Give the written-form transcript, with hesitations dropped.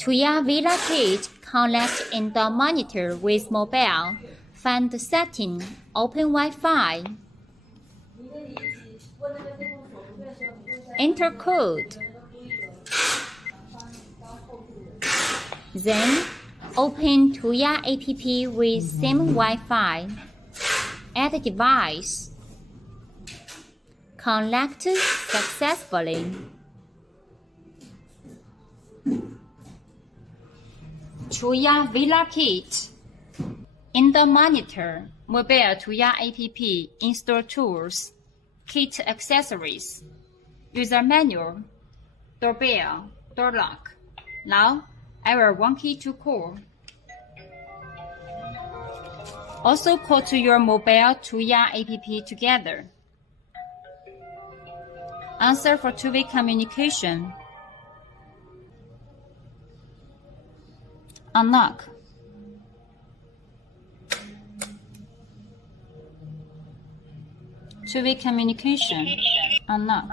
Tuya Villa kit connect in the monitor with mobile. Find the setting. Open Wi-Fi. Enter code. Then open Tuya app with same Wi-Fi. Add device. Connect successfully. Tuya Villa kit. In the monitor, mobile Tuya app, install tools, kit accessories, user manual, doorbell, door lock. Now, I will one key to call. Also put your mobile Tuya app together. Answer for two-way communication. Unlock. Two-way communication. Unlock.